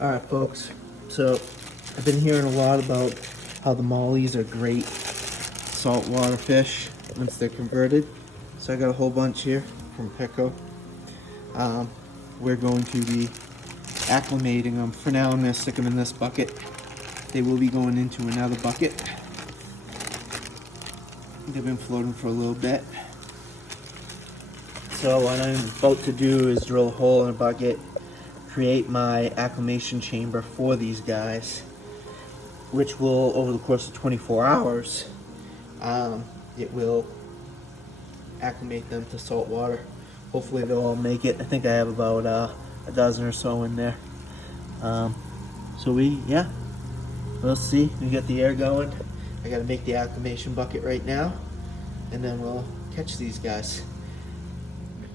Alright folks, so I've been hearing a lot about how the mollies are great saltwater fish once they're converted. So I got a whole bunch here from Pico. We're going to be acclimating them. For now I'm going to stick them in this bucket. They will be going into another bucket. They've been floating for a little bit. So what I'm about to do is drill a hole in a bucket, create my acclimation chamber for these guys, which will, over the course of 24 hours, it will acclimate them to salt water. Hopefully they'll all make it. I think I have about a dozen or so in there. We'll see. We get the air going. I gotta make the acclimation bucket right now, and then we'll catch these guys.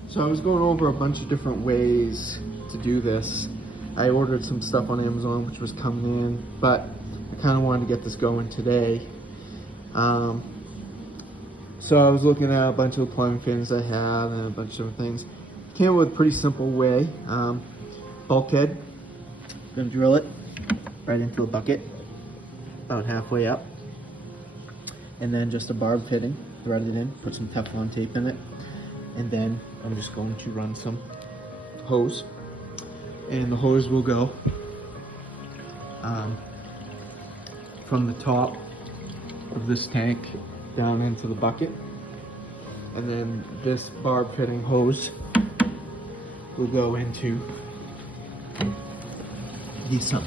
So I was going over a bunch of different ways to do this. I ordered some stuff on Amazon which was coming in, but I kind of wanted to get this going today. So I was looking at a bunch of plumbing fins I had and a bunch of different things. Came up with a pretty simple way. Bulkhead, gonna drill it right into a bucket, about halfway up. And then just a barb fitting, thread it in, put some Teflon tape in it. And then I'm just going to run some hose. And the hose will go from the top of this tank down into the bucket. And then this barb fitting hose will go into the sump.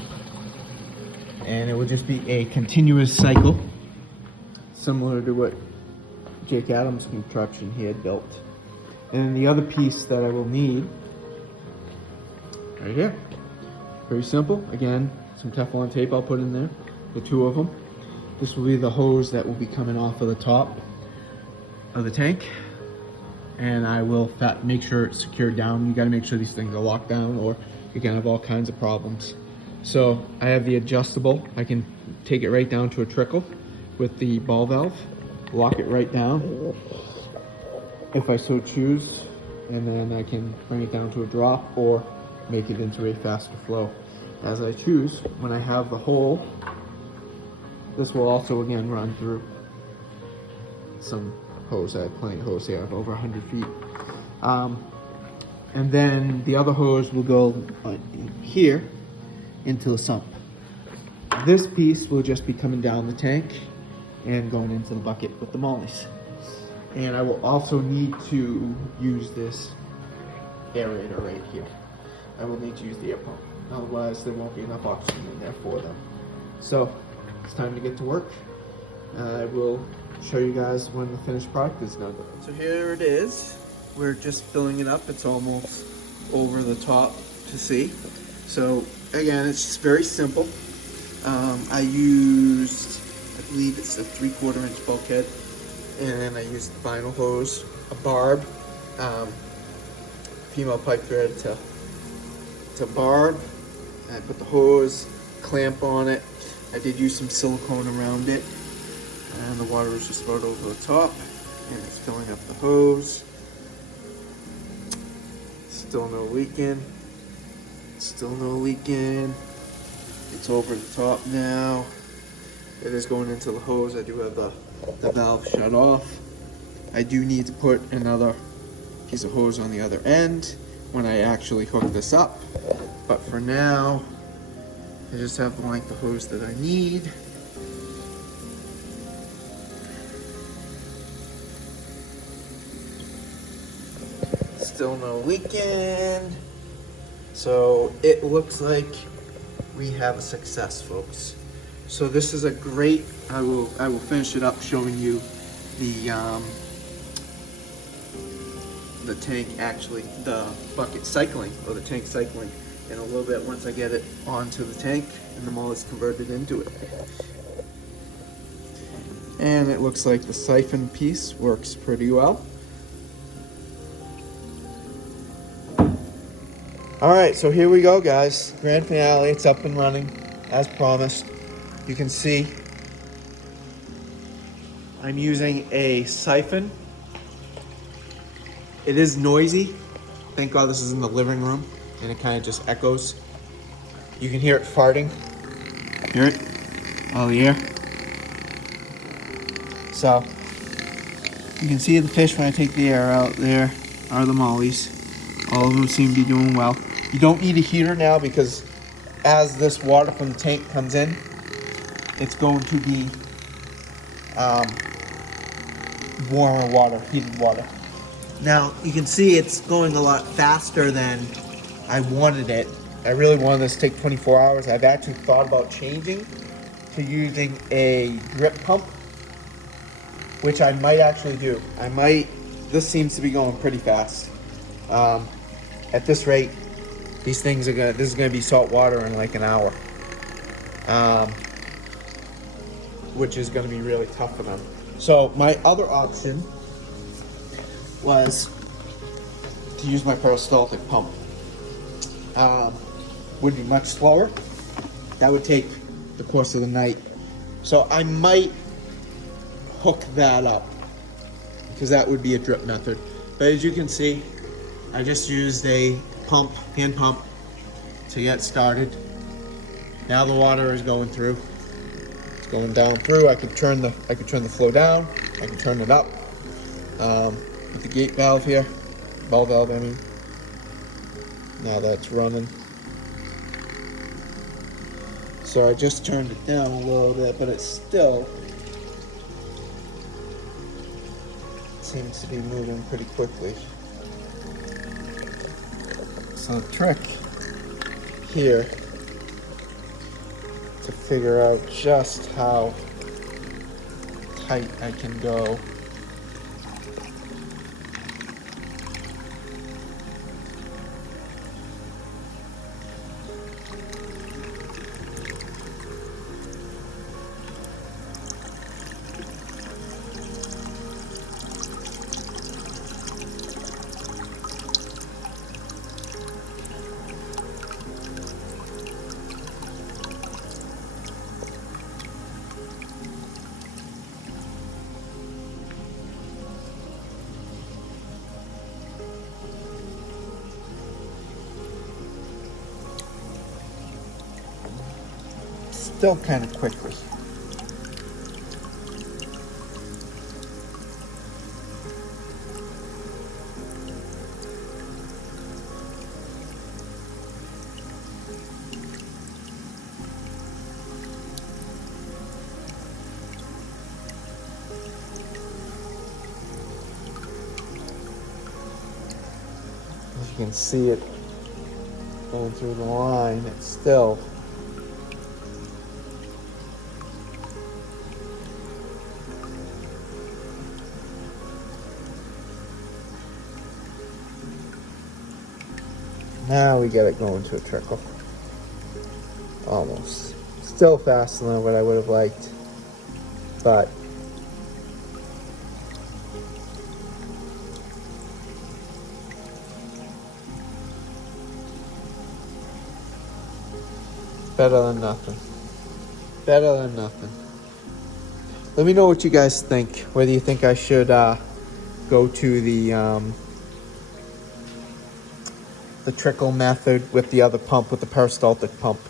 And it will just be a continuous cycle, similar to what Jake Adams' contraption he had built. And then the other piece that I will need, right here, very simple. Again, some Teflon tape I'll put in there, the two of them. This will be the hose that will be coming off of the top of the tank. And I will make sure it's secured down. You gotta make sure these things are locked down or you're gonna have all kinds of problems. So I have the adjustable. I can take it right down to a trickle with the ball valve, lock it right down if I so choose, and then I can bring it down to a drop or make it into a faster flow as I choose. When I have the hole, this will also again run through some hose. I have plenty of hose here. I have over 100 feet. And then the other hose will go here into the sump. This piece will just be coming down the tank and going into the bucket with the mollies. And I will also need to use this aerator right here. I will need to use the air pump. Otherwise there won't be enough oxygen in there for them. So it's time to get to work. I will show you guys when the finished product is done. So here it is. We're just filling it up. It's almost over the top to see. So again, it's just very simple. I used, I believe it's a 3/4 inch bulkhead. And I used the vinyl hose, a barb, female pipe thread to barb. I put the hose, clamp on it. I did use some silicone around it. And the water is just about over the top. And it's filling up the hose. Still no leaking. Still no leaking. It's over the top now. It is going into the hose. I do have the valve shut off. I do need to put another piece of hose on the other end when I actually hook this up. But for now, I just have the length of hose that I need. Still no leaking. So it looks like we have a success, folks. So this is a great, I will finish it up showing you the tank actually, the bucket cycling, or the tank cycling in a little bit once I get it onto the tank and the mollies converted into it. And it looks like the siphon piece works pretty well. Alright, so here we go guys, grand finale, it's up and running as promised. You can see I'm using a siphon. It is noisy. Thank God this is in the living room and it kind of just echoes. You can hear it farting. Hear it? All the air. So you can see the fish when I take the air out. There are the mollies. All of them seem to be doing well. You don't need a heater now because as this water from the tank comes in, it's going to be warmer water, heated water. Now you can see it's going a lot faster than I wanted it. I really wanted this to take 24 hours. I've actually thought about changing to using a drip pump, which I might actually do. This seems to be going pretty fast. At this rate, this is gonna be salt water in like an hour. Which is gonna be really tough for them. So my other option was to use my peristaltic pump. Would be much slower. That would take the course of the night. So I might hook that up because that would be a drip method. But as you can see, I just used a pump, hand pump, to get started. Now the water is going through. It's going down through. I could turn the flow down. I could turn it up. With the gate valve here, ball valve, I mean. Now that's running. So I just turned it down a little bit, but it still seems to be moving pretty quickly. So the trick here to figure out just how tight I can go. Still kind of quickly. As you can see it going through the line, it's still now we get it going to a trickle. Almost. Still faster than what I would have liked, but better than nothing. Better than nothing. Let me know what you guys think. Whether you think I should go to the trickle method with the other pump, with the peristaltic pump.